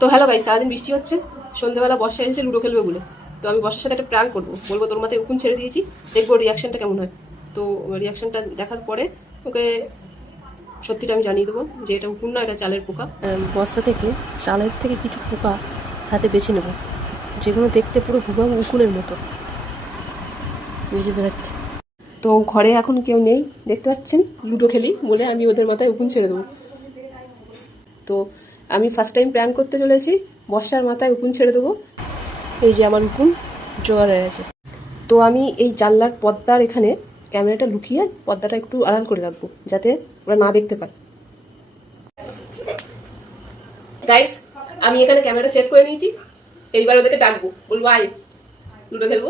তো হ্যালো ভাই সারাদিন বৃষ্টি হচ্ছে সন্ধ্যেবেলা বর্ষা এসেছে লুডো খেলবে বলে। তো আমি বর্ষার সাথে একটা প্র্যাঙ্ক করব বলব তোর মাথায় উকুন ছেড়ে দিয়েছি দেখব রিয়াকশনটা কেমন হয়। তো রিয়াকশনটা দেখার পরে ওকে সত্যিটা আমি জানিয়ে দেবো যে এটা উকুন না এটা চালের পোকা। বর্ষা থেকে চালের থেকে কিছু পোকা হাতে বেছে নেব। যেগুলো দেখতে পুরো হুবাহু উকুনের মতো। বুঝে বেড়াচ্ছে তো ঘরে এখন কেউ নেই দেখতে পাচ্ছেন? লুডো খেলি বলে আমি ওদের মাথায় উকুন ছেড়ে দেবো। তো আমি ফার্স্ট টাইম প্র্যাঙ্ক করতে চলেছি, বর্ষার মাথায় উকুন ছেড়ে দেবো। এই যে আমার উকুন, জোগাড় হয়ে গেছে। তো আমি এই জানলার পর্দার এখানে ক্যামেরাটা লুকিয়ে পর্দাটা একটু আড়াল করে রাখব, যাতে ওরা না দেখতে পায়। গাইস আমি এখানে ক্যামেরাটা সেট করে নিয়েছি। এইবার ওদেরকে ডাকবো, বলব, আয়, লুডো খেলব।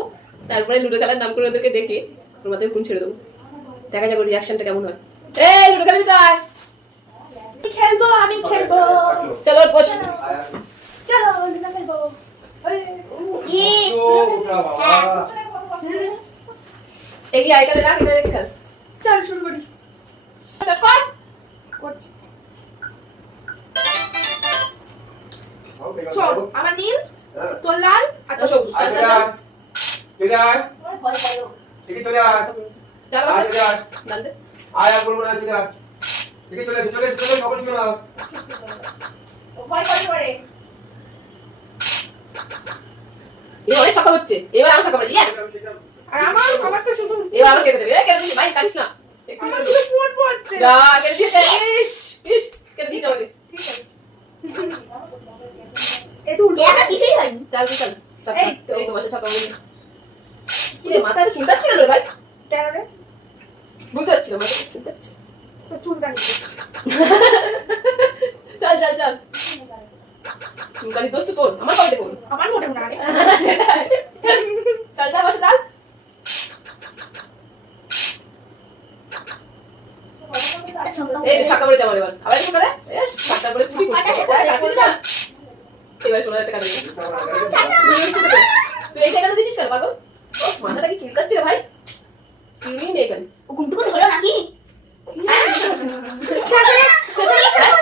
তারপরে লুডো খেলার নাম করে ওদেরকে ডেকে তোমাদের উকুন ছেড়ে দেবো। দেখা যাবে রিয়াকশনটা কেমন হয়। এই, লুডো খেলবি তাই? আমি খেলব? আমি খেলব। চলো বস। চলো লুডো খেলব। এগিয়ে আয় এখানে রাখ এখানে রেখে খেল চল শুরু করি। Start কর। করছি। চল আমার নীল তোর লাল আর তোর সবুজ। চল, চল, চল। এদিকে চলে আয়। চল, চল। চলে আয়। আয় আর বলব না চলে আয় এদিকে চলে চলে চলে সকল চলে আয়। ভয় করে করে। এবার ছক্কা হচ্ছে এবার আমার ছক্কা পড়েছে আর আমার আমার তো শুধু এবার আমার কেটে দেবে এ, কেটে দিবি ভাই কাটিস না। আমার শুধু পুট পড়ছে। যা কেটে দিয়েছে ইস ইস কেটে দিয়েছে আমাকে। ঠিক আছে। উল্টো কিছুই হয়নি। চল চল এই তো। বসে ছক্কা বলি কি রে মাথায় তো চুলকাচ্ছে না রে ভাই? কেন রে? বুঝতে পারছি না মাথায় চুলকাচ্ছে তো চুল কাটিস চল চল চল। চুলকানি দোস্ত তোর আমার কবে দেখুন। আমার মোটে সেটাই। চল চল বসে চল এই এবার। আবার কি করে এস পড়ে চুরি করছে। এই, কাটবি না। এবার সোনার একটা কাটবি তুই এইটা কেন দিচ্ছিস কেন পাগল? ও, মাথাটা কি চুলকাচ্ছে ভাই? চুলই নেই কেন ও ঘুমটুকুন হলো নাকি হ্যাঁ,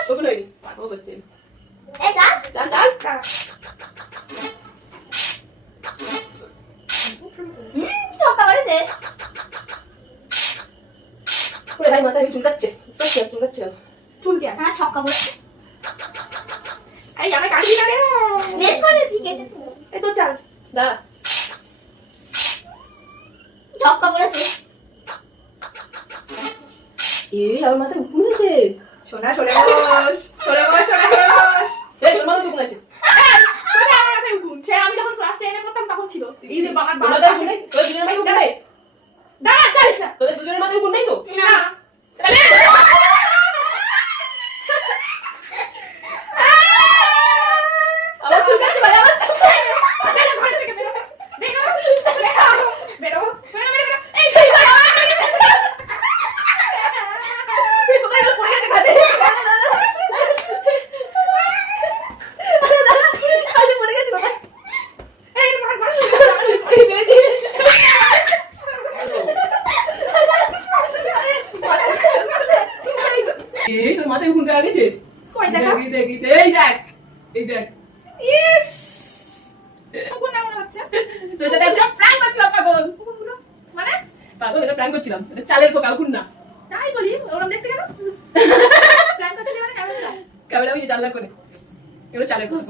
ওগুলো হয়নি পাগল করছে এ চা চাল চাল হুম ছক্কা করেছে পুরো ভাই মাথায় চুলকাচ্ছে। চুলকাচ্ছে কেন চুল কে হ্যাঁ ছক্কা করেছে এই আমি কাটবি না রে বেশ করেছি কেটে। এই তো চল দাঁড়া। ছক্কা করেছে এই আমার মাথায় উকুন হয়েছে সোনা সরে বস সরে বস সরে বস। এই তোর মাথায় উকুন আছে। আমি যখন ক্লাস টেনে পড়তাম তখন ছিল। তোর দুজনের মাথায় উকুন নেই? দাঁড়া যাইস না। তোদের দুজনের মাথায় উকুন নেই তো? না তাহলে আমার চুলকাচ্ছে ভাই আমার চুলকাচ্ছে। বেরো ঘর থেকে বেরো বেরো বেরো বেরো বেরো বেরো এই সেই তুই কোথায় গেলে পড়ে গেছে খাটে। আরে দাঁড়া, খাটে পড়ে গেছে কোথায়? এই মার মার এই বেরিয়ে। এই তোর মাথায় উকুন দেওয়া গেছে? কই দেখা? এই দেখ এই দেখ ইস! উকুন না মনে তোর সাথে একজন প্র্যাঙ্ক করছিলাম পাগল। মানে? পাগল এটা প্র্যাঙ্ক করছিলাম। এটা চালের পোকা না। তাই বলি ওরম দেখতে কেন? করছিলি মানে ক্যামেরা ওই জানলা করে। এগুলো চালের পোকা।